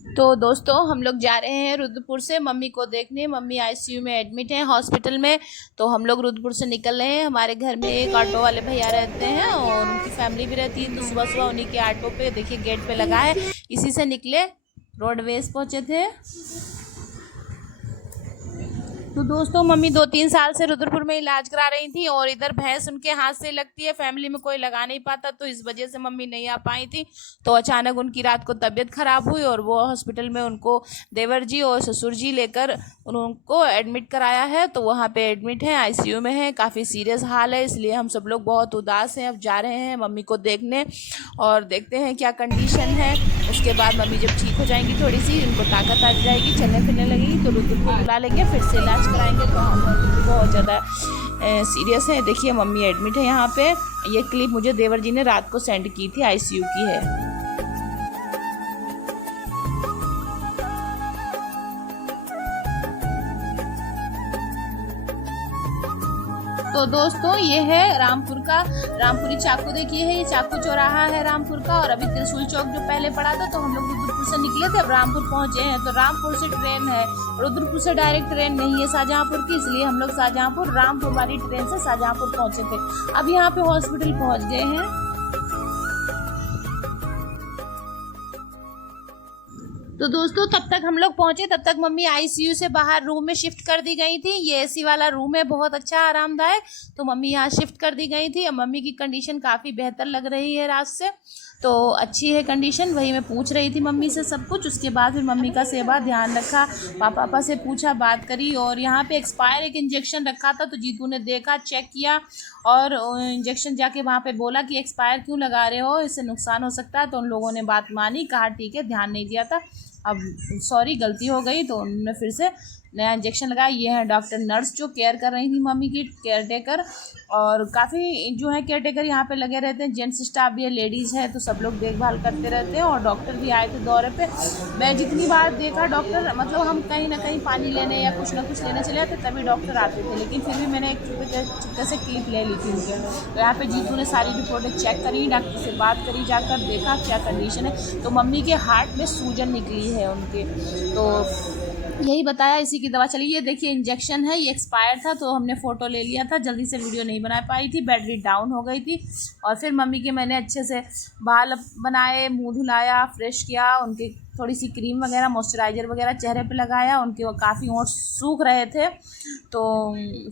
तो दोस्तों हम लोग जा रहे हैं रुद्रपुर से मम्मी को देखने। मम्मी आईसीयू में एडमिट हैं हॉस्पिटल में। तो हम लोग रुद्रपुर से निकल रहे हैं। हमारे घर में एक ऑटो वाले भैया रहते हैं और उनकी फैमिली भी रहती है। तो सुबह सुबह उन्हीं के ऑटो पे देखिए गेट पे लगा है, इसी से निकले रोडवेज पहुँचे थे। तो दोस्तों मम्मी 2-3 साल से रुद्रपुर में इलाज करा रही थी और इधर भैंस उनके हाथ से लगती है, फैमिली में कोई लगा नहीं पाता, तो इस वजह से मम्मी नहीं आ पाई थी। तो अचानक उनकी रात को तबीयत खराब हुई और वो हॉस्पिटल में उनको देवर जी और ससुर जी लेकर उनको एडमिट कराया है। तो वहाँ पे एडमिट है, आईसीयू में है, काफ़ी सीरियस हाल है, इसलिए हम सब लोग बहुत उदास हैं। अब जा रहे हैं मम्मी को देखने और देखते हैं क्या कंडीशन है। उसके बाद मम्मी जब ठीक हो जाएंगी, थोड़ी सी उनको ताकत आ जाएगी, चलने फिरने लगेगी, तो रुद्रपुर बुला लेंगे, फिर से इलाज कराएंगे। तो हम बहुत ज़्यादा सीरियस है। देखिए मम्मी एडमिट है यहाँ पे। ये क्लिप मुझे देवर जी ने रात को सेंड की थी, आईसीयू की है। तो दोस्तों ये है रामपुरी चाकू। देखिए है, ये चाकू चौराहा है रामपुर का। और अभी त्रिशूल चौक जो पहले पड़ा था, तो हम लोग रुद्रपुर से निकले थे, अब रामपुर पहुंचे हैं। तो रामपुर से ट्रेन है, रुद्रपुर से डायरेक्ट ट्रेन नहीं है शाहजहांपुर की, इसलिए हम लोग शाहजहांपुर रामपुर वाली ट्रेन से शाहजहांपुर पहुंचे थे। अब यहाँ पे हॉस्पिटल पहुंच गए हैं। तो दोस्तों तब तक हम लोग पहुंचे, तब तक मम्मी आईसीयू से बाहर रूम में शिफ्ट कर दी गई थी। ये एसी वाला रूम है, बहुत अच्छा आरामदायक। तो मम्मी यहाँ शिफ्ट कर दी गई थी। अब मम्मी की कंडीशन काफ़ी बेहतर लग रही है रात से, तो अच्छी है कंडीशन। वही मैं पूछ रही थी मम्मी से सब कुछ। उसके बाद फिर मम्मी का सेवा ध्यान रखा, पापा से पूछा, बात करी। और यहाँ पे एक्सपायर एक इंजेक्शन रखा था, तो जीतू ने देखा, चेक किया और इंजेक्शन जाके वहाँ पे बोला कि एक्सपायर क्यों लगा रहे हो, इससे नुकसान हो सकता है। तो उन लोगों ने बात मानी, कहा ठीक है, ध्यान नहीं दिया था, अब सॉरी गलती हो गई। तो उन्होंने फिर से नया इंजेक्शन लगाया। ये है डॉक्टर नर्स जो केयर कर रही थी मम्मी की, केयर टेकर। और काफ़ी जो है केयर टेकर यहाँ पे लगे रहते हैं, जेंट्स स्टाफ भी है, लेडीज़ है, तो सब लोग देखभाल करते रहते हैं। और डॉक्टर भी आए थे दौरे पे। मैं जितनी बार देखा डॉक्टर, मतलब हम कहीं ना कहीं पानी लेने या कुछ ना कुछ लेने चले जाते तभी डॉक्टर आते थे, लेकिन फिर भी मैंने एक चुपके से क्लिप ले ली थी उनके। तो यहाँ पे जीतू ने सारी रिपोर्टें चेक करी, डॉक्टर से बात करी, जाकर देखा क्या कंडीशन है। तो मम्मी के हार्ट में सूजन निकली है उनके, तो यही बताया, इसी की दवा चली। ये देखिए इंजेक्शन है, ये एक्सपायर था, तो हमने फ़ोटो ले लिया था, जल्दी से वीडियो नहीं बना पाई थी, बैटरी डाउन हो गई थी। और फिर मम्मी के मैंने अच्छे से बाल बनाए, मुंह धुलाया, फ्रेश किया, उनकी थोड़ी सी क्रीम वगैरह, मॉइस्चराइज़र वगैरह चेहरे पे लगाया। उनके वो काफ़ी होंठ सूख रहे थे, तो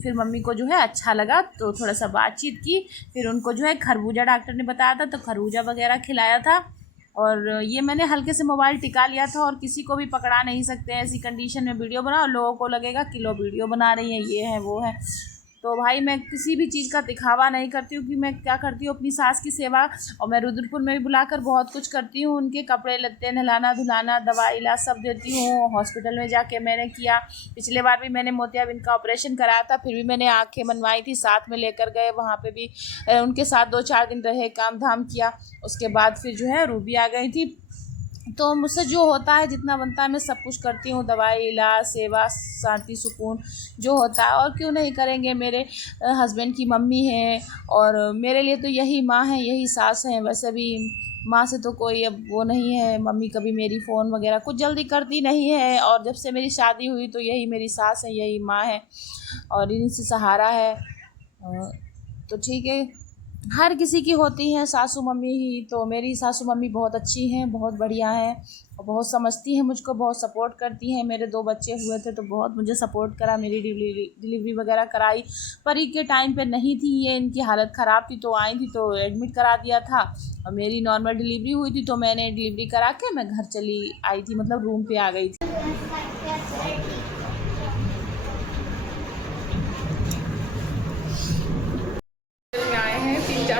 फिर मम्मी को जो है अच्छा लगा, तो थोड़ा सा बातचीत की। फिर उनको जो है खरबूजा डॉक्टर ने बताया था, तो खरबूजा वगैरह खिलाया था। और ये मैंने हल्के से मोबाइल टिका लिया था, और किसी को भी पकड़ा नहीं सकते हैं ऐसी कंडीशन में वीडियो बनाओ, लोगों को लगेगा कि लो वीडियो बना रही हैं, ये है वो है। तो भाई मैं किसी भी चीज़ का दिखावा नहीं करती हूँ कि मैं क्या करती हूँ, अपनी सास की सेवा। और मैं रुद्रपुर में भी बुलाकर बहुत कुछ करती हूँ, उनके कपड़े लत्ते, नहलाना धुलाना, दवा इलाज सब देती हूँ। हॉस्पिटल में जाके मैंने किया, पिछले बार भी मैंने मोतियाबिंद का ऑपरेशन कराया था, फिर भी मैंने आँखें बनवाई थी, साथ में लेकर गए, वहाँ पे भी उनके साथ 2-4 दिन रहे, काम धाम किया। उसके बाद फिर जो है रूबी आ गई थी। तो मुझसे जो होता है, जितना बनता है, मैं सब कुछ करती हूँ, दवाई इलाज सेवा शांति सुकून जो होता है। और क्यों नहीं करेंगे, मेरे हस्बैंड की मम्मी है और मेरे लिए तो यही माँ है, यही सास है। वैसे भी माँ से तो कोई अब वो नहीं है, मम्मी कभी मेरी फ़ोन वगैरह कुछ जल्दी करती नहीं है। और जब से मेरी शादी हुई तो यही मेरी सास है, यही माँ है और इन्हीं से सहारा है। तो ठीक है, हर किसी की होती हैं सासू मम्मी ही। तो मेरी सासू मम्मी बहुत अच्छी हैं, बहुत बढ़िया हैं और बहुत समझती हैं मुझको, बहुत सपोर्ट करती हैं। मेरे 2 बच्चे हुए थे तो बहुत मुझे सपोर्ट करा, मेरी डिलीवरी वगैरह कराई। परी के टाइम पे नहीं थी ये, इनकी हालत ख़राब थी, तो आई थी तो एडमिट करा दिया था। और मेरी नॉर्मल डिलीवरी हुई थी, तो मैंने डिलीवरी करा के मैं घर चली आई थी, मतलब रूम पर आ गई थी।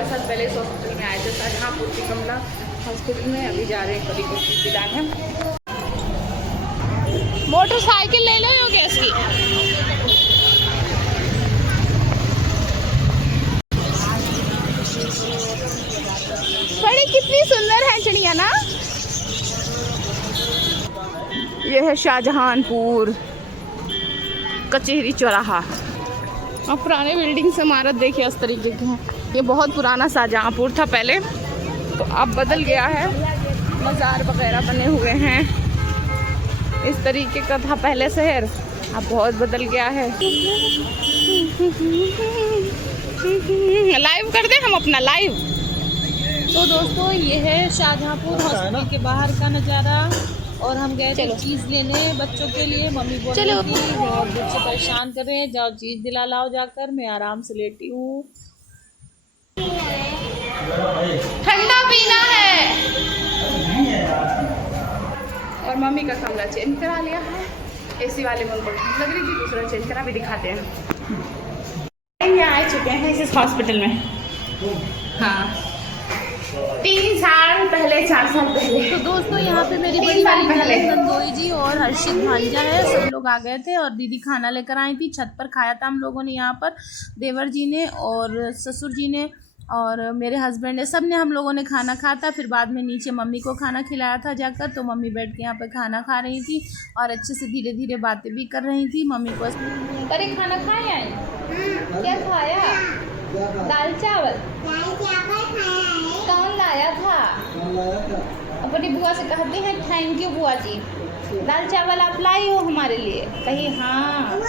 साल पहले इस हॉस्पिटल में आए थे, शाहजहांपुर की कमला हॉस्पिटल में। अभी जा रहे हैं परी को दिलाने। मोटरसाइकिल ले लो यो गैस की। बड़ी कितनी सुंदर है चिड़िया ना। ये है शाहजहांपुर कचहरी चौराहा। और पुराने बिल्डिंग्स इमारत देखिए इस तरीके की हैं। ये बहुत पुराना शाहजहांपुर था पहले, तो अब बदल गया है, मज़ार वगैरह बने हुए हैं। इस तरीके का था पहले शहर, अब बहुत बदल गया है। लाइव कर दे हम अपना लाइव। तो दोस्तों ये है शाहजहांपुर हॉस्पिटल के बाहर का नज़ारा, और हम गए थे चीज़ लेने बच्चों के लिए। मम्मी बोल रही थी बहुत दूर से परेशान कर रहे हैं, जाओ चीज़ दिला लाओ जाकर। मैं आराम से लेटी हूँ। ठंडा पीना है। और मम्मी का कमरा चेंज करा लिया है, एसी वाले में उनको ठंड लग रही थी, दूसरा चेंज करा भी दिखाते हैं। यहाँ आ चुके हैं इस हॉस्पिटल में। हाँ 3 साल पहले, 4 साल पहले। तो दोस्तों यहाँ पे मेरी बड़ी वाली नंदोई जी और हर्षित भांजा है, सब लोग आ गए थे। और दीदी खाना लेकर आई थी, छत पर खाया था हम लोगों ने यहाँ पर, देवर जी ने और ससुर जी ने और मेरे हस्बैंड ने, सब ने हम लोगों ने खाना खाया था। फिर बाद में नीचे मम्मी को खाना खिलाया था जाकर, तो मम्मी बैठ के यहाँ पे खाना खा रही थी और अच्छे से धीरे धीरे बातें भी कर रही थी। मम्मी को अरे खाना खाया है, क्या खाया? दाल चावल। कौन लाया था? अपनी बुआ से कहते हैं थैंक यू बुआ जी, दाल चावल आप लाई हो हमारे लिए, कही हाँ।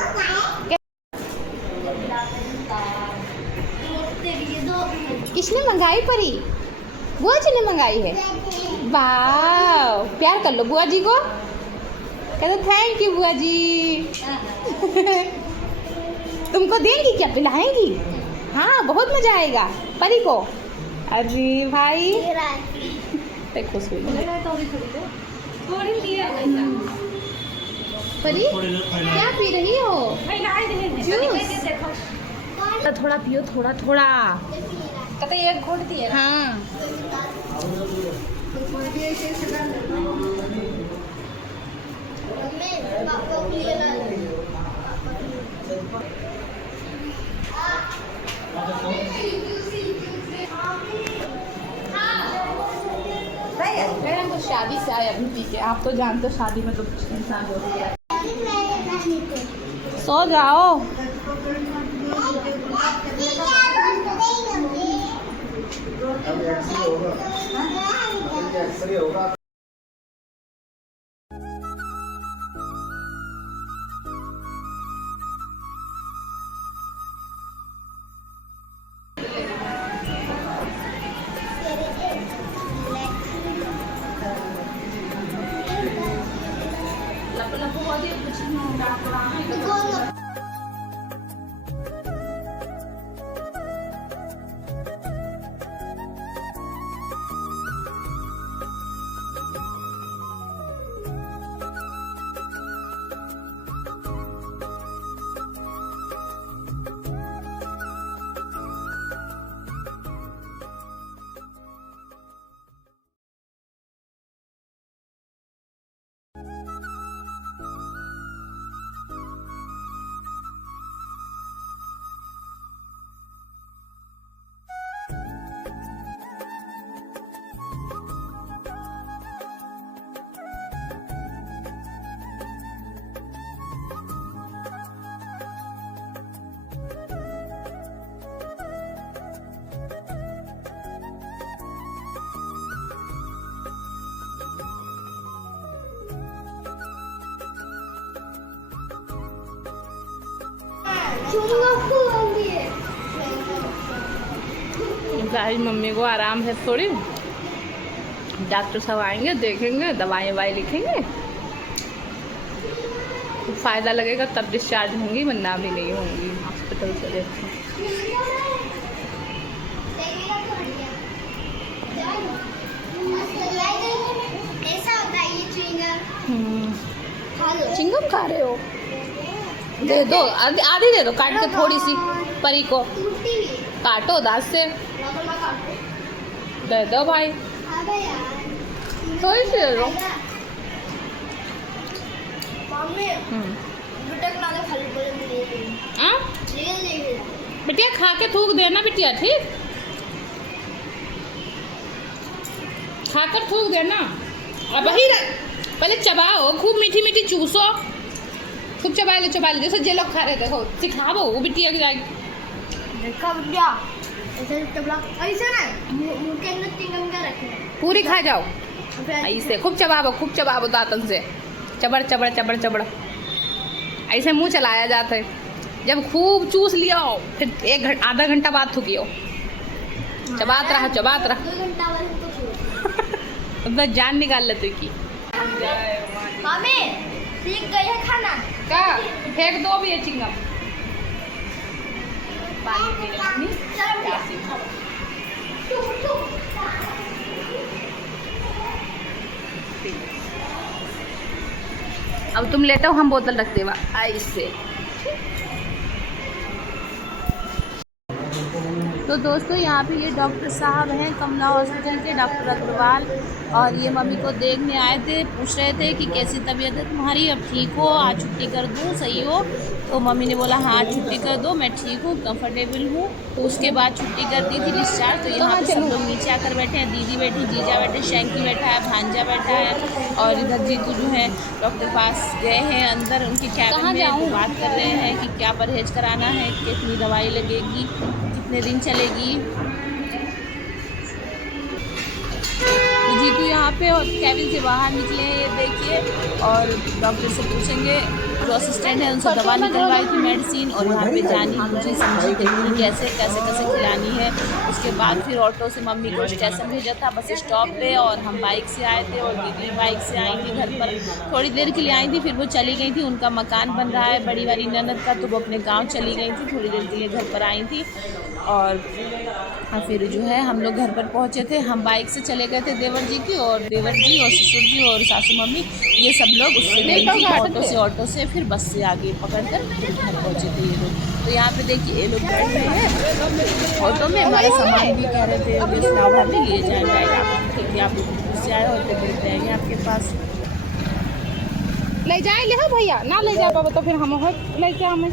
किसने मंगाई? परी बुआ जी ने मंगाई है। वाह, प्यार कर लो बुआ जी को, कहते थैंक यू बुआ जी। तुमको देंगी क्या, पिलाएंगी? हाँ बहुत मजा आएगा परी को। अरे भाई खुश हुई परी, क्या पी रही हो? जूस? थोड़ा पियो, थोड़ा थोड़ा। कहते एक घोट दिए। हाँ हम तो शादी से आए अभी पी के। आप तो जानते हो शादी में तो कुछ इंसान होती है। सो जाओ। होगा। गाइस मम्मी को आराम है थोड़ी, डॉक्टर सब आएंगे देखेंगे, दवाई ववाई लिखेंगे, फ़ायदा लगेगा तब डिस्चार्ज होंगी, वरना भी नहीं होंगी हॉस्पिटल से। देखो चिंगम खा रहे हो, दे दो आधी दे दो काट के, थोड़ी सी परी को काटो दांत से, दे दो भाई, थोड़ी सी दे दो। बिटिया खा के थूक देना बिटिया, ठीक, खाकर थूक देना। अब वही पहले चबाओ, खूब मीठी मीठी चूसो, खूब चबा लो जैसे जे लोग खा रहे थे, हो सिखाओ वो बिटिया की देखा बिटिया ऐसे ना मुंह के अंदर चिंगम का रखे, पूरी खा जाओ ऐसे, खूब चबाओ दांतन से, चबड़ चबड़ चबड़ चबड़ ऐसे मुंह चलाया जाता है। जब खूब चूस लिया हो फिर आधा घंटा बाद थूकियो, चबात रहा 2 घंटा बाद हमको बस जान निकाल लेते की। मम्मी सीख गई है खाना का फेंक दो भी है चिंगम। पानी पी ले मम्मी। अब तुम लेटो, हम बोतल रख देवा ऐसे। तो दोस्तों यहाँ पे ये डॉक्टर साहब हैं कमला हॉस्पिटल के, डॉक्टर अग्रवाल, और ये मम्मी को देखने आए थे, पूछ रहे थे कि कैसी तबीयत है तुम्हारी, अब ठीक हो, आज छुट्टी कर दूँ, सही हो? तो मम्मी ने बोला हाँ छुट्टी कर दो, मैं ठीक हूँ, कंफर्टेबल हूँ। तो उसके बाद छुट्टी कर दी थी, डिस्चार्ज। तो यहाँ पे सब लोग नीचे आकर बैठे हैं, दीदी बैठी, जीजा बैठे, शैंकी बैठा है, भांजा बैठा है, और इधर जीतू जो है डॉक्टर पास गए हैं अंदर उनके कैबिन में, तो बात कर रहे हैं कि क्या परहेज कराना है, कितनी दवाई लगेगी, कितने दिन चलेगी। तो जीतू यहाँ पे और कैबिन से बाहर निकले हैं, ये देखिए, और डॉक्टर से पूछेंगे, जो असिस्टेंट है उनसे दवा निकलवाई थी, मेडिसिन, और यहाँ पे जानी मुझे समझी देखी कैसे कैसे कैसे खिलानी है। उसके बाद फिर ऑटो से मम्मी को स्टेशन भेजा था, बस स्टॉप पे, और हम बाइक से आए थे, और दीदी बाइक से आई थी घर पर, थोड़ी देर के लिए आई थी, फिर वो चली गई थी, उनका मकान बन रहा है बड़ी वाली ननद का, तो वो अपने गाँव चली गई थी, थोड़ी देर के लिए घर पर आई थी। और फिर जो है हम लोग घर पर पहुँचे थे, हम बाइक से चले गए थे देवर जी की, और देवर जी और ससुर जी और सासू मम्मी ये सब लोग उससे गई थी ऑटो से फिर बस से आगे पकड़ कर फिर घर पहुँचे थे ये लोग। तो यहाँ पे देखिए ये लोग बैठ रहे हैं ऑटो में, हमारा सामान भी कह रहे थे इस्लामाबाद में लिए जाएगा, क्योंकि आप उससे आए होते फिर रहेंगे आपके पास। ले जाए ले भैया, ना ले जा पाबो तो फिर हम लेके हमें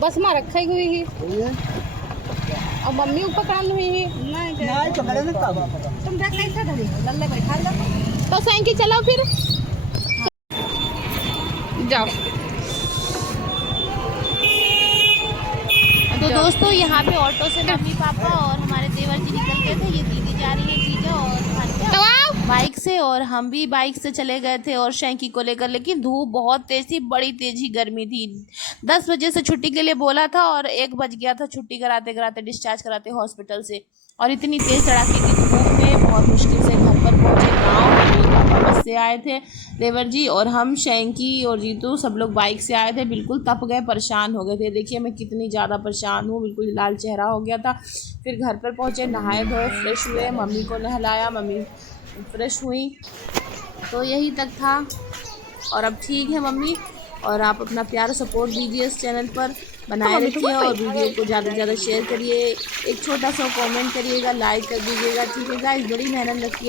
बस में रखी हुई ही, और मम्मी ऊपर पकड़न हुई ही नहीं पकड़े ना, तुम देख कैसे धरी लल्ले बैठा लो तो साइकिल चलाओ फिर जाओ। तो दोस्तों यहाँ पे ऑटो से मम्मी पापा और हमारे देवर जी निकल गए थे, ये दीदी जा रही है जीजा और बाइक से, और हम भी बाइक से चले गए थे और शैंकी को लेकर, लेकिन धूप बहुत तेज थी, बड़ी तेज ही गर्मी थी। 10 बजे से छुट्टी के लिए बोला था और 1 बज गया था छुट्टी कराते कराते, डिस्चार्ज कराते हॉस्पिटल से, और इतनी तेज सड़ाके की धूप में बहुत मुश्किल से घर पर पहुँचे गाँव। पापा बस से आए थे देवर जी, और हम शैंकी और जीतू सब लोग बाइक से आए थे, बिल्कुल तप गए, परेशान हो गए थे। देखिए मैं कितनी ज़्यादा परेशान हूँ, बिल्कुल लाल चेहरा हो गया था। फिर घर पर पहुँचे, नहाए धोए, फ्रेश हुए, मम्मी को नहलाया, मम्मी फ्रेश हुई, तो यही तक था। और अब ठीक है मम्मी, और आप अपना प्यार सपोर्ट दीजिए इस चैनल पर, बनाए रखिए, और वीडियो को ज़्यादा से ज़्यादा शेयर करिए, एक छोटा सा कमेंट करिएगा, लाइक कर दीजिएगा, ठीक है गाइस, बड़ी मेहनत लगती है।